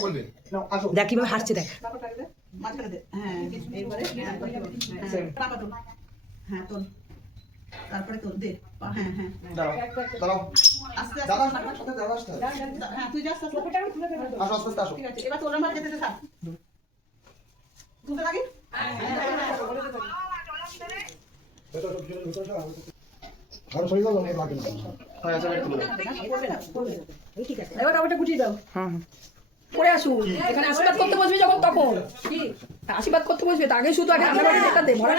বলবে দেখ কীভাবে হাসছে দেখ হ্যাঁ হ্যাঁ হ্যাঁ হ্যাঁ তারপরে তোল দে পা- হ্যাঁ হ্যাঁ আস্তে আস্তে। হ্যাঁ তুই যাস আস্তে আস্তে। আসো আস্তে আস্তে আসো ঠিক আছে এবার তোর আমার যেতে দে থাক তুলতে হ্যাঁ আচ্ছা বলো। এবার আমারটা গুটিয়ে দাও হুম হুম। পরে আসুন এখানে আশীর্বাদ করতে বসবি যখন তখন আশীর্বাদ করতে বসবি আগে শুধু আগে আগে একটা দে ভরা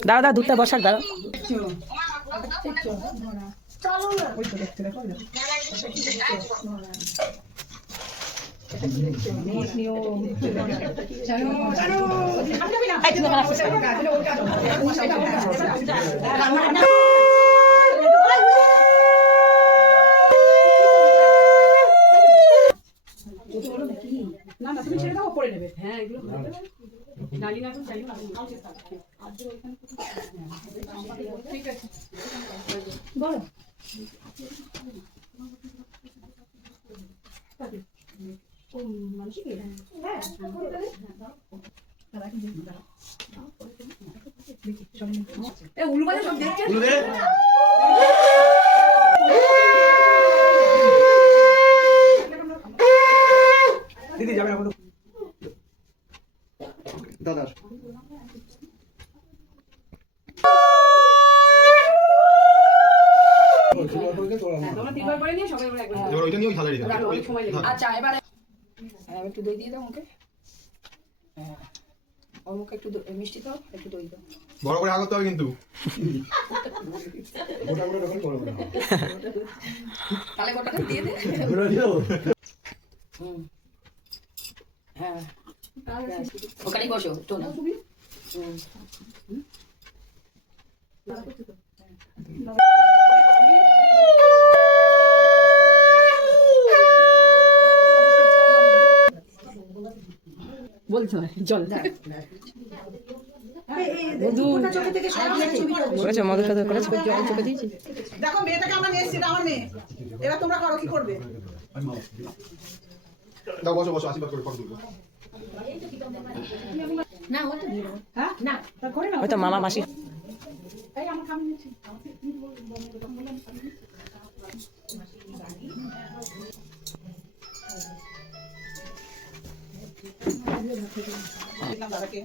দাঁড়া দাঁড়া দুধটা বসাক দাঁড়া ওই তো দেখতে দেখো ওই দেখো। না না তুমি ছেড়ে দাও নেবে হ্যাঁ এগুলো ডালি না তো না ঠিক আছে। বলো। এ সব দেখছে দিদি যাবে এখন দাদা। আচ্ছা এবারে হ্যাঁ একটু দই দিয়ে দাও মুখে হ্যাঁ। ওর মুখে একটু দই- মিষ্টি দাও একটু দই দাও। বড় করে আগতে হবে কিন্তু। তালে গোটাটা দিয়ে দে। হুম। হ্যাঁ। ওখানেই বসো তো? না হুম। বলছো জল। করেছ? মধু সাথে করেছ জল চোখে দিয়েছি। দেখো মেয়েটাকে আমরা নিয়ে এসেছি এটা আমার মেয়ে। এবার তোমরা করো কি করবে? দাও বসো বসো আশীর্বাদ করে ফটো তুলবো। হ্যাঁ? না করে ওই মামা মাসি। আছে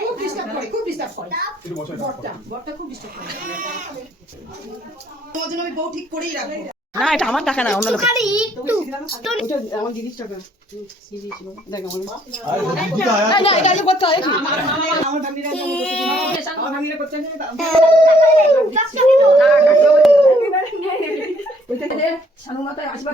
খুব ডিস্টার্ব করে খুব ডিস্টার্ব করে দাও একটু বসো এটা। বরটা বরটা খুব ডিস্টার্ব করে তোমার জন্য আমি বউ ঠিক করেই রাখব না এটা আমার টাকা না অন্য ওটা আমার দিদির টাকা দেখ আমার